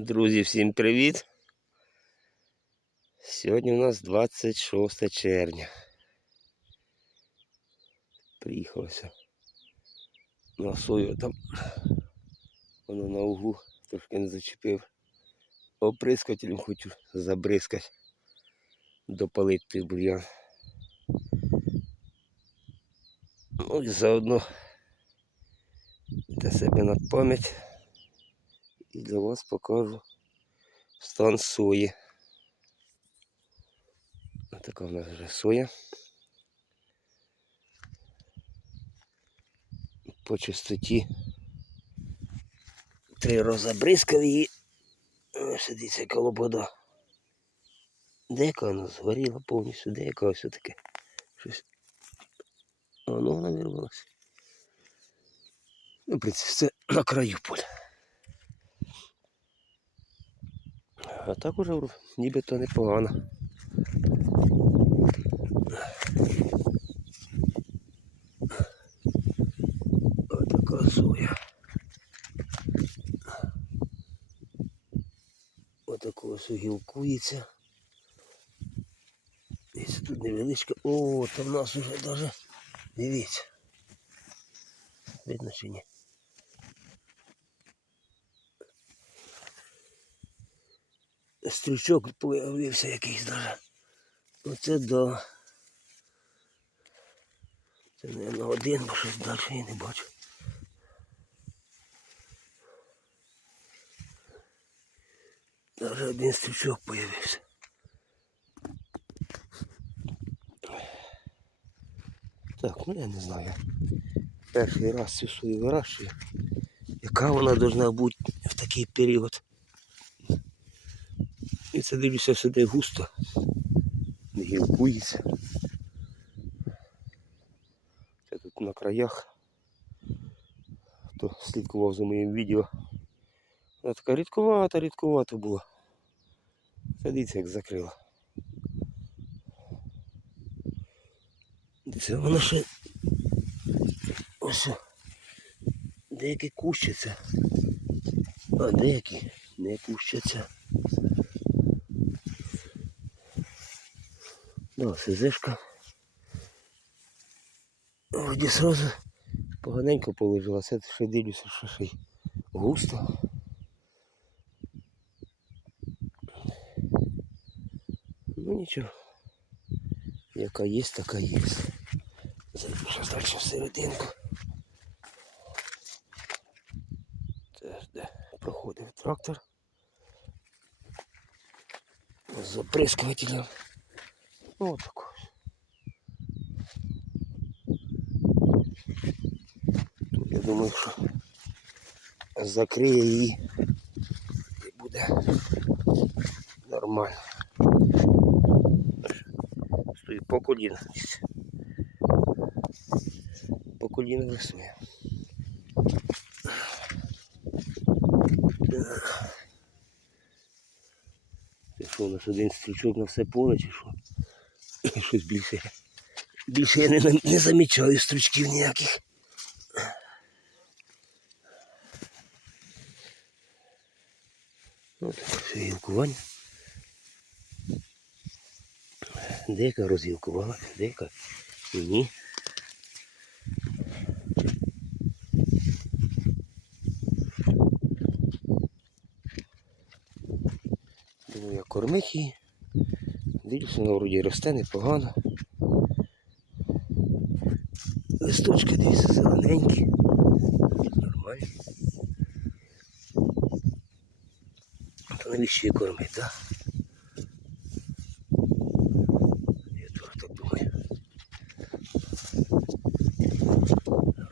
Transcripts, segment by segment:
Друзі, всім привіт! Сьогодні у нас 26 червня. Приїхалося на сою там. Воно на углу трошки не зачепив. Оприскателем хочу забризкати, допалити той бур'ян. Ну і заодно для себе на пам'ять і для вас покажу стан сої. Ось така в нас вже соя. По чистоті три рази бризкав її. Ось дивіться, яка лобода. Дека вона згоріла повністю, дека ось таке. Щось. Ну вона вирвалася. Ну, в принципі, це на краю поля. А так уже нібито непогано. Отака соя. Отако ось гілкується. Дивіться, тут невеличка. О, там в нас уже даже. Дивіться. Видно чи ні? Стрючок появився якийсь даже. Оце да. Це, мабуть, один, бо щось далі я не бачу. Даже один стрючок появився. Так, ну я не знаю. Перший раз цю свою вирощую. Яка вона повинна бути в такий період? Це дивлюся сюди густо. Не гілкується. Це тут на краях. Хто слідкував за моїм відео. Вона така рідкувата, рідкувата була. Це дивіться, як закрила. Це воно ще ось. Деякі кущаться, а деякі не кущаться. Да, СЗшка. Вроді сразу поганенько положила, це ще дивлюся, що ще й густо. Ну нічого. Яка є, така є. Зараз далі всерединку. Це ж де проходив трактор. З оприскувателем. Вот такой. Тут я думаю, що закриє її і буде нормально. Стоїть по коліна. По коліна рисує. Це що у нас один стрічок на все поле чи що? Щось більше. Більше я не, не замічаю стручків ніяких. Ну, так, все гілкування. Деяка розгілкувала, деяка і ні. Думаю, я кормить її. Дивлюся, воно вроді росте непогано. Листочки дивіться зелененькі. Нормально. То навіщо її кормить, так? Я теж так думаю.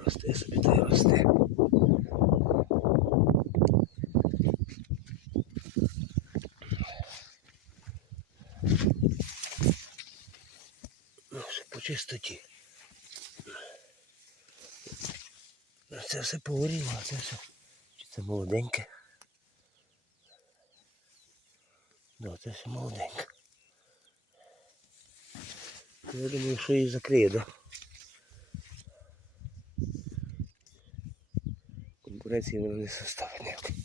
Росте собі та й росте. Ну, все по чистоті. Ну, Це все погоріло, а це все. Чи це молоденьке? Да, це все молоденьке. Ну, Я думаю, що її закриє, да? Конкуренції вона не составить ніякої.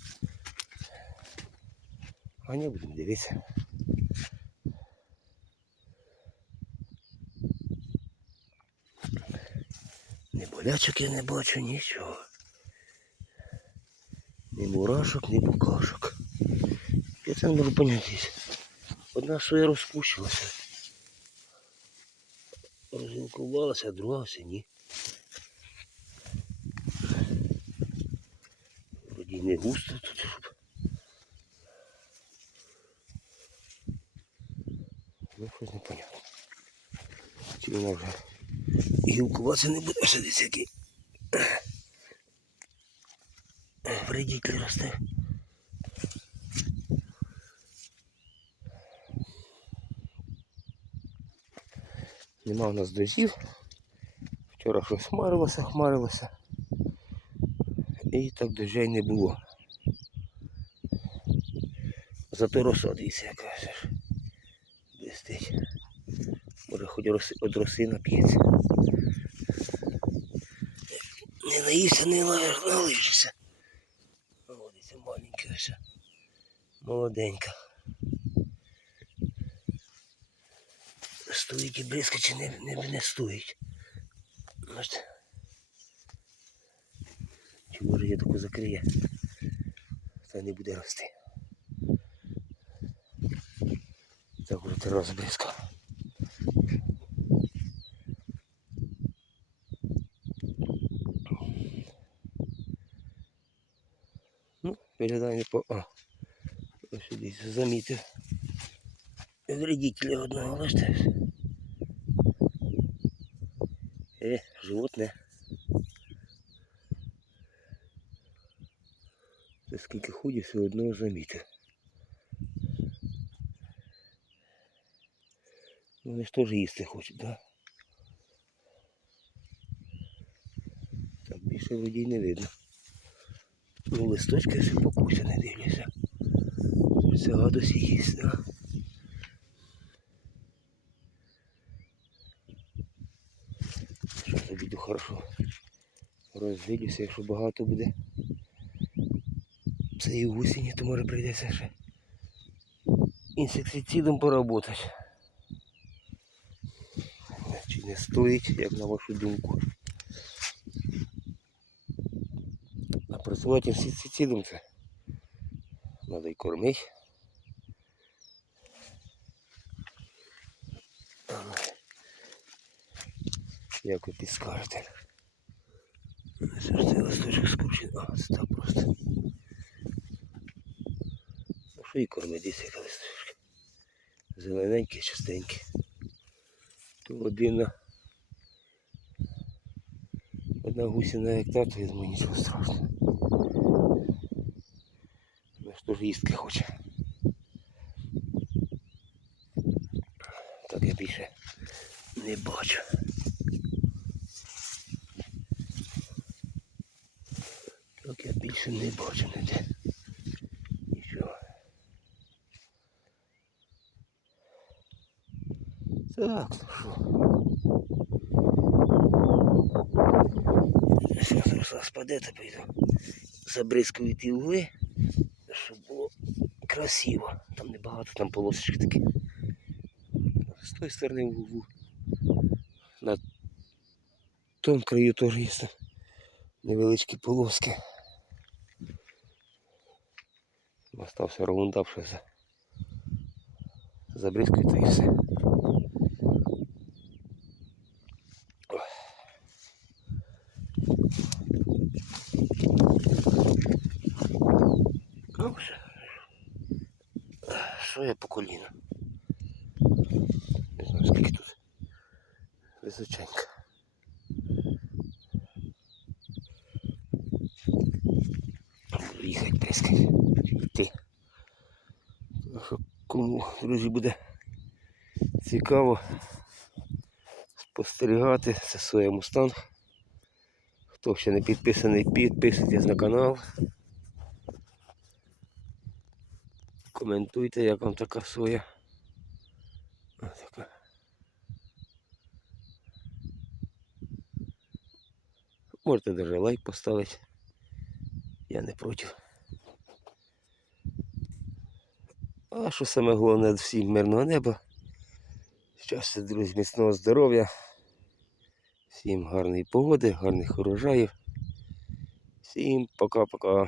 А не будемо дивитися. Ні болячок я не бачу нічого. Ні мурашок, ні букашок. Я це не можу поняти. Одна своя розпущилася. Розілкувалася, а друга все ні. Вроді не густо тут. Ну, щось непонятно. Чи вона вже гілкуватися не буде, ще десь який. Вредитель росте. Нема у нас дозів. Вчора щось хмарилося, хмарилося. І так дощей не було. Зато роса, дивіться, яка ж блистить. Хоч від роси нап'ється. Не наївся, не лаєш, налижешся. Молодиця маленька ось. Молоденька. Стоїть і близько чи не, не, не стоїть. Бачите? Чи може я таку закриє? Це не буде рости. Так уже три Ну, виглядає не по... А, ось сюди замітив. Вредителя одного, бачите? Е, животне. Це скільки ходять, все одного замітив. Ну, вони ж теж їсти хочуть, так? Да? Так більше вроді й не видно. Ну, листочки все покуся не дивлюся. Це гадості їсть, так? Що обіду хорошо розглядюся, якщо багато буде. Це і осені, то може прийдеться ще інсектицидом поработати. Чи не стоїть, як на вашу думку. Працювати інсектицидом це треба й кормити. Як ви підскажете? Це листочок скручений. А, це так просто. Ну що і кормить, десь яка листочка. Зелененькі, чистенькі. То одна одна гусіна гектар, то я думаю, нічого страшного. Їстки хоче. Так я більше не бачу. Так я більше не бачу ніде. Нічого. Так, ну що. Зараз спаде, то піду. Забризкаю ті угли, щоб було красиво. Там небагато, там полосочки такі. З тої сторони углу. На тому краю теж є невеличкі полоски. Остався раундап, що за забризкаю та і все. Ну, все. Що я по коліна? Не знаю, скільки тут височенько. Буду прискати. Йти. Кому, друзі, буде цікаво спостерігати, це своє мустанг. Хто ще не підписаний, підписуйтесь на канал. Коментуйте, як вам така соя. Така. Можете даже лайк поставити. Я не проти. А що саме головне, всім мирного неба. Щастя, друзі, міцного здоров'я. Всім гарної погоди, гарних урожаїв. Всім пока-пока.